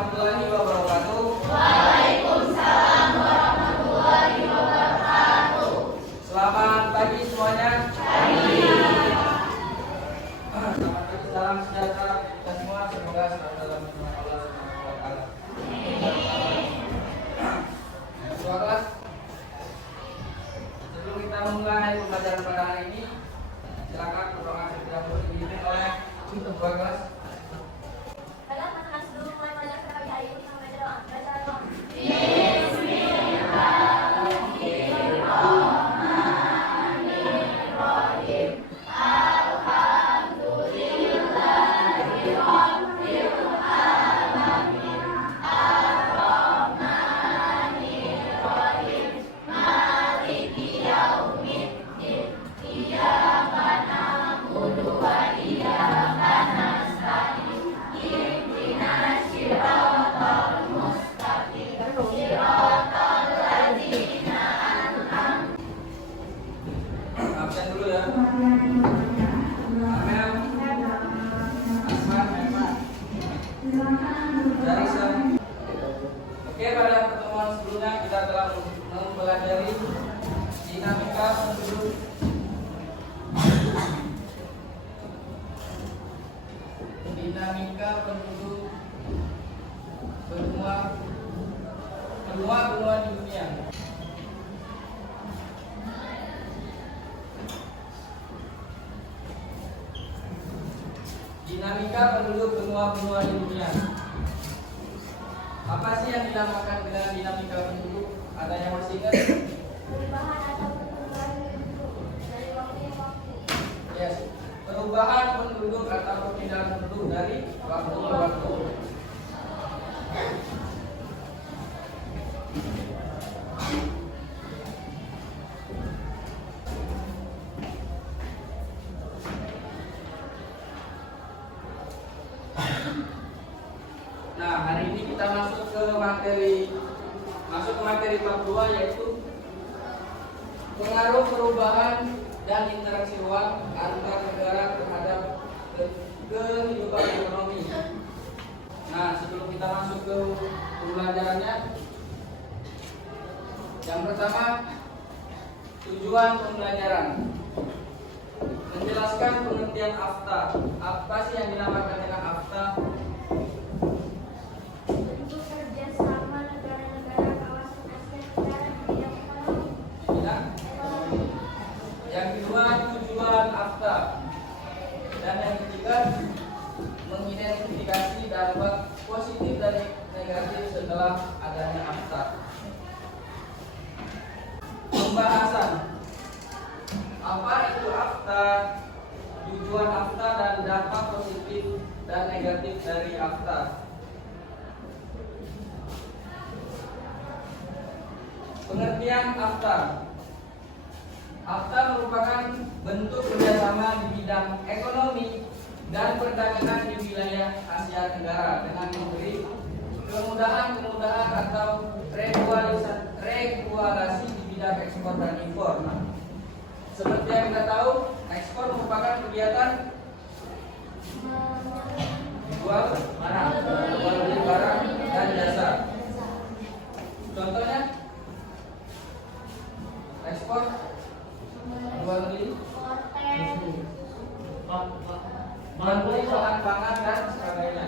warahmatullahi wabarakatuh. Waalaikumsalam warahmatullahi wabarakatuh. Selamat pagi semuanya. Pagi. Selamat pagi, salam sejahtera kita semua. Semoga selalu dalam lindungan Allah Subhanahu wa taala. Ketua kelas, sebelum kita memulai pembelajaran pada hari ini, silakan berdoa terlebih dahulu dipimpin oleh ketua kelas. Absen dulu ya. Amel, Asman, Emma, Darisa. Oke, pada pertemuan sebelumnya kita telah mempelajari dinamika penduduk. Dinamika penduduk benua di dunia. Dinamika penduduk benua di dunia. Apa sih yang dinamakan dengan dinamika penduduk? Ada yang masih ingat? Perubahan atau pertumbuhan penduduk dari waktu ke waktu. Yes. Perubahan penduduk atau perpindahan penduduk dari waktu ke waktu. Nah, hari ini kita masuk ke materi bab 2, yaitu pengaruh perubahan dan interaksi ruang antar negara terhadap kehidupan ekonomi. Nah, sebelum kita masuk ke pembelajarannya, yang pertama, tujuan pembelajaran. Menjelaskan pengertian AFTA. Apa sih yang dinamakan dengan AFTA? Bentuk kerjasama negara-negara kawasan Asia Tenggara di bidang ekonomi. Ekonomi. Yang kedua, tujuan AFTA. Dan yang ketiga, mengidentifikasi dampak positif dan negatif setelah adanya AFTA. Pembahasan. Apa itu AFTA? Tujuan AFTA dan dampak positif dan negatif dari AFTA. Pengertian AFTA. AFTA merupakan bentuk kerjasama di bidang ekonomi dan perdagangan di wilayah Asia Tenggara dengan memberi kemudahan atau regulasi di bidang ekspor dan impor. Seperti yang kita tahu, ekspor merupakan kegiatan jual beli barang dan jasa. Contohnya, ekspor jual beli bahan pangan dan sebagainya.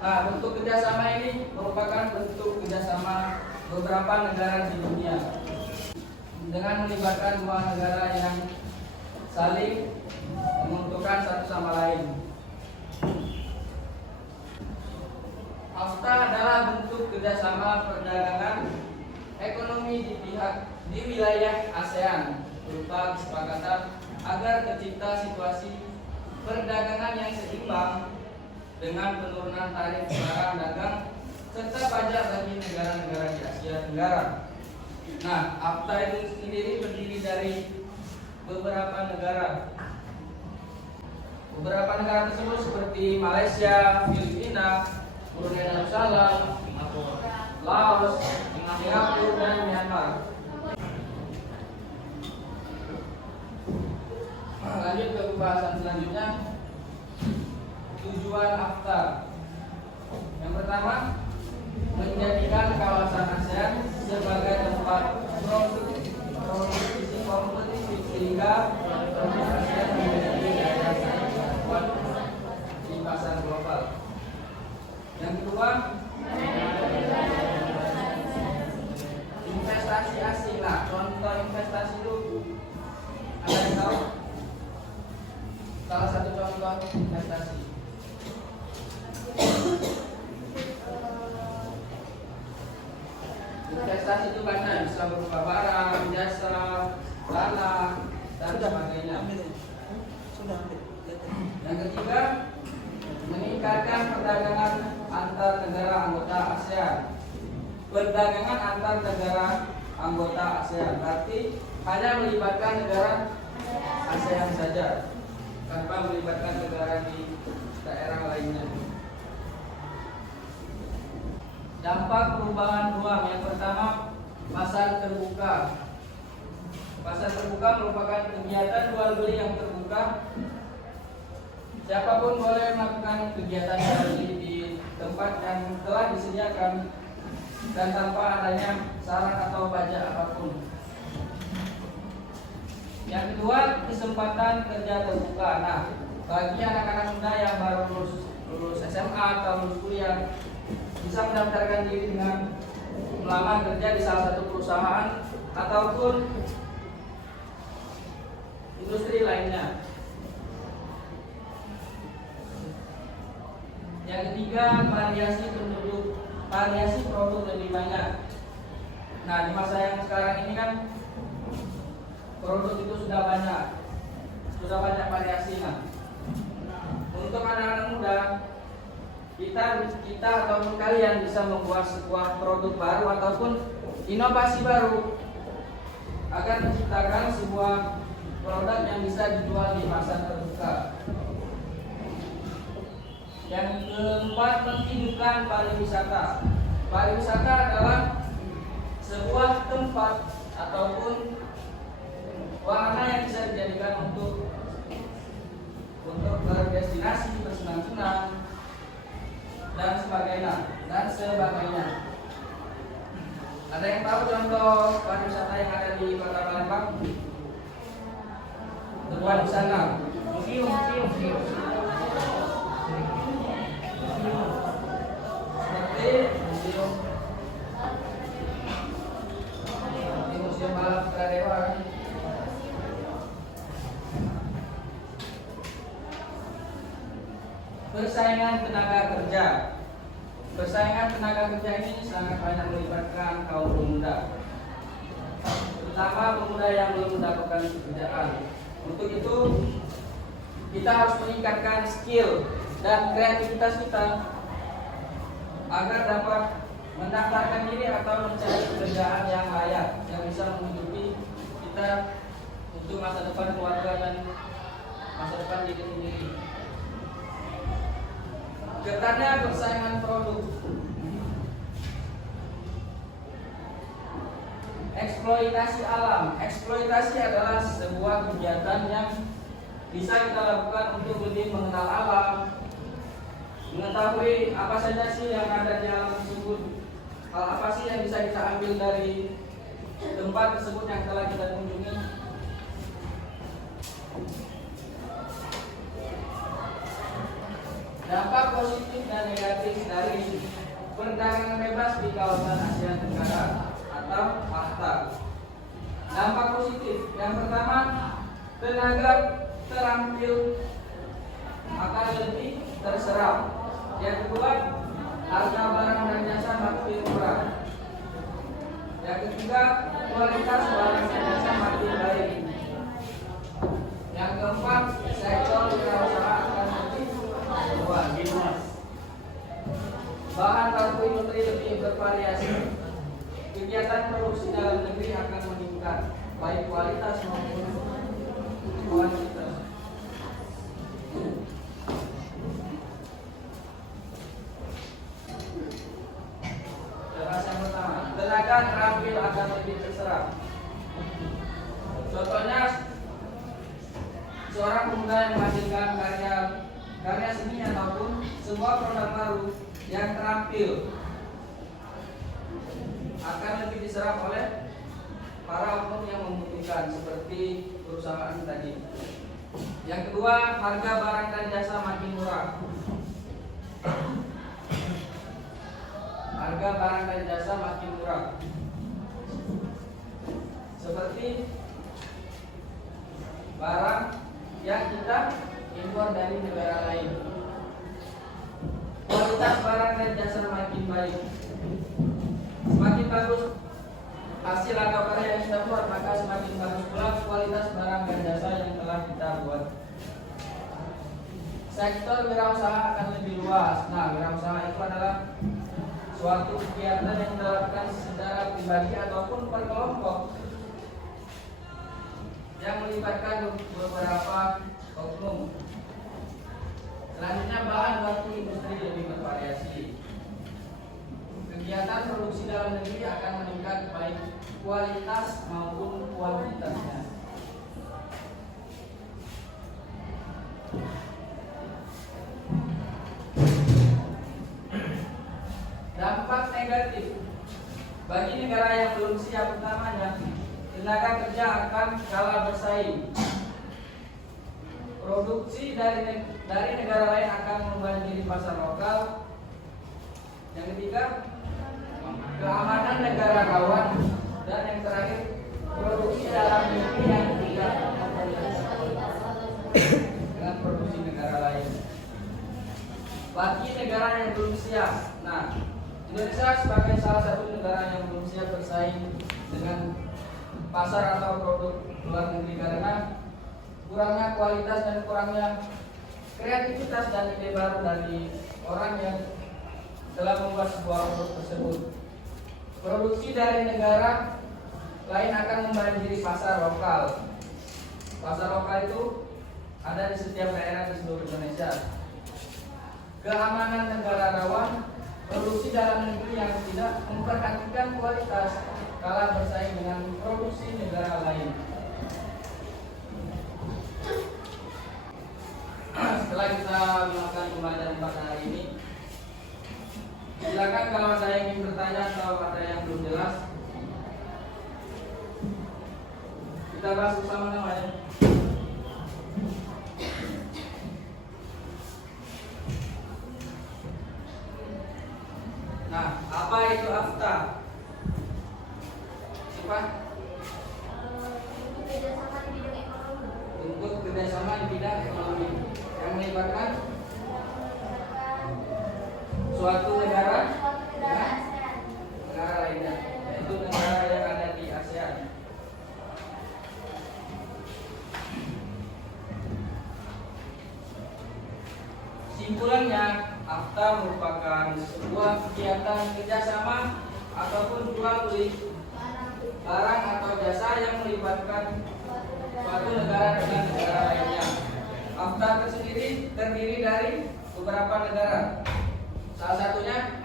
Nah, bentuk kerjasama ini merupakan bentuk kerjasama beberapa negara di dunia dengan melibatkan dua negara yang saling menguntungkan satu sama lain. AFTA adalah bentuk kerjasama perdagangan ekonomi di wilayah ASEAN berupa kesepakatan agar tercipta situasi perdagangan yang seimbang dengan penurunan tarif barang dagang serta pajak bagi negara-negara di Asia Tenggara. Nah, AFTA itu sendiri terdiri dari beberapa negara. Beberapa negara tersebut seperti Malaysia, Filipina, Brunei Darussalam, Laos, Singapura, dan Myanmar. Lanjut ke pembahasan selanjutnya. Tujuan AFTA. pertama, menjadikan kawasan ASEAN sebagai tempat produksi kompetitif sehingga produk ASEAN menjadi daya saing yang kuat di pasar global. Yang kedua, investasi asing. Nah, contoh investasi itu ada yang tahu? Salah satu contoh investasi. Investasi itu banyak, bisa berupa barang, jasa, tanah, dan sebagainya. Yang ketiga, meningkatkan perdagangan antar negara anggota ASEAN. Perdagangan antar negara anggota ASEAN berarti hanya melibatkan negara ASEAN saja, tanpa melibatkan negara di daerah lainnya. Dampak perubahan ruang. Yang pertama, pasar terbuka. Pasar terbuka merupakan kegiatan jual beli yang terbuka. Siapapun boleh melakukan kegiatan jual beli di tempat yang telah disediakan dan tanpa adanya syarat atau pajak apapun. Yang kedua, kesempatan kerja terbuka. Nah, bagi anak-anak muda yang baru lulus SMA atau lulus kuliah, bisa mendaftarkan diri dengan melamar kerja di salah satu perusahaan ataupun industri lainnya. Yang ketiga, variasi produk lebih banyak. Nah, di masa yang sekarang ini kan produk itu sudah banyak variasinya. Untuk anak-anak muda, kita ataupun kalian bisa membuat sebuah produk baru ataupun inovasi baru agar menciptakan sebuah produk yang bisa dijual di pasar terbuka. Yang keempat, menghidupkan pariwisata. Pariwisata adalah sebuah tempat ataupun wahana yang bisa dijadikan untuk berdestinasi, bersenang-senang, dan sebagainya. Ada yang tahu contoh pariwisata yang ada di Kota Palembang? Tempat wisata, museum. Seperti museum Balap Pradewa. Persaingan tenaga kerja. Persaingan tenaga kerja ini sangat banyak melibatkan kaum pemuda, terutama pemuda yang belum mendapatkan pekerjaan. Untuk itu, kita harus meningkatkan skill dan kreativitas kita agar dapat mendaftarkan diri atau mencari pekerjaan yang layak, yang bisa menghidupi kita untuk masa depan keluarga dan masa depan diri sendiri. Ketatnya persaingan produk. Eksploitasi alam. Eksploitasi adalah sebuah kegiatan yang bisa kita lakukan untuk lebih mengenal alam, mengetahui apa saja sih yang ada di alam tersebut, hal apa sih yang bisa kita ambil dari tempat tersebut yang telah kita kunjungi. Dampak positif dan negatif dari perdagangan bebas di kawasan Asia Tenggara atau AFTA. Dampak positif, yang pertama, tenaga terampil akan lebih terserap. Yang kedua, harga barang dan jasa makin murah. Yang ketiga, kualitas barang dan jasa makin baik. Yang keempat, sektor wirausaha akan lebih luas. Bahan baku industri lebih bervariasi. Kegiatan produksi dalam negeri akan meningkat, baik kualitas maupun kuantitas. Yang pertama, tenaga terampil akan lebih terserap. Contohnya, seorang pemuda yang menghasilkan karya seni ataupun sebuah produk baru yang terampil akan lebih diserap oleh para oknum yang membutuhkan seperti perusahaan tadi. Yang kedua, harga barang dan jasa makin murah. Harga barang dan jasa makin murah. Seperti barang yang kita impor dari negara lain. Kualitas barang dan jasa makin baik. Semakin bagus hasil atau karya yang kita buat, maka semakin bagus pula kualitas barang dan jasa yang telah kita buat. Sektor wirausaha akan lebih luas. Nah, wirausaha itu adalah suatu kegiatan yang dilakukan secara pribadi ataupun per kelompok yang melibatkan beberapa oknum. Selanjutnya, bahan baku industri lebih bervariasi. Kegiatan produksi dalam negeri akan meningkat baik kualitas maupun kuantitasnya. Dampak negatif bagi negara yang belum siap, utamanya tenaga kerja akan kalah bersaing. Produksi dari negara lain akan membanjiri pasar lokal. Yang ketiga, keamanan negara kawan. Dan yang terakhir, produksi dalam negeri yang tidak dengan produksi negara lain. Bagi negara yang belum siap, nah, Indonesia sebagai salah satu negara yang belum siap bersaing dengan pasar atau produk luar negeri karena kurangnya kualitas dan kurangnya kreativitas dan ide baru dari orang yang telah membuat sebuah produk tersebut. Produksi dari negara lain akan membanjiri pasar lokal. Pasar lokal itu ada di setiap daerah di seluruh Indonesia. Keamanan negara rawan. Produksi dalam negeri yang tidak memperhatikan kualitas kalah bersaing dengan produksi negara lain. Setelah kita melakukan pembelajaran pada hari ini, silakan kalau ada yang ingin bertanya atau ada yang belum jelas, kita bahas bersama-sama ya. Nah, apa itu AFTA? Siapa? Untuk kerjasama di bidang ekonomi yang melibatkan suatu negara dengan negara lainnya, yaitu negara yang ada di ASEAN. Simpulannya, AFTA merupakan sebuah kegiatan kerjasama ataupun jual beli barang atau jasa yang melibatkan suatu negara dengan negara lainnya. AFTA tersendiri terdiri dari beberapa negara. Salah satunya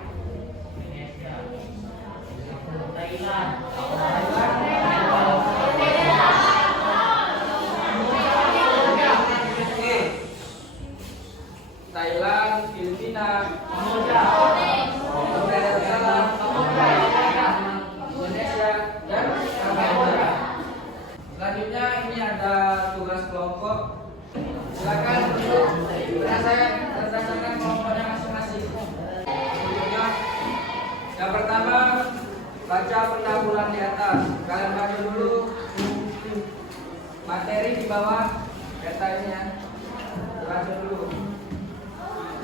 Thailand. Thailand, Filipina, Indonesia, dan Kamboja. Selanjutnya ini ada tugas kelompok. Silakan untuk berdasarkan kelompoknya masing-masing. Yang pertama, baca penampilan di atas. Kalian baca dulu materi di bawah peta ini ya. Baca dulu.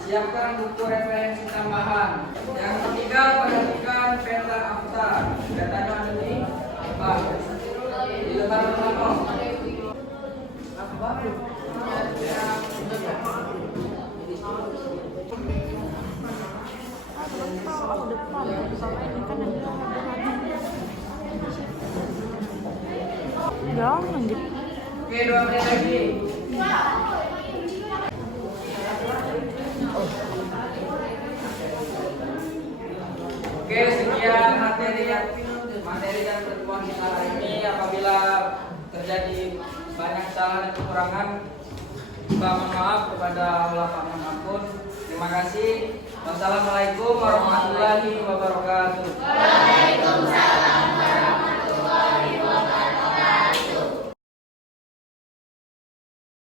Siapkan buku referensi tambahan. Yang ketiga, perhatikan peta AFTA. Petanya ada di depan. Di depan pertama. Jangan gitu. Oke, 2 menit lagi. Oke, sekian materi dan pertemuan kita hari ini. Apabila terjadi banyak kesalahan dan kekurangan, mohon maaf kepada Allah Maha Pengampun. Terima kasih. Wassalamualaikum warahmatullahi wabarakatuh.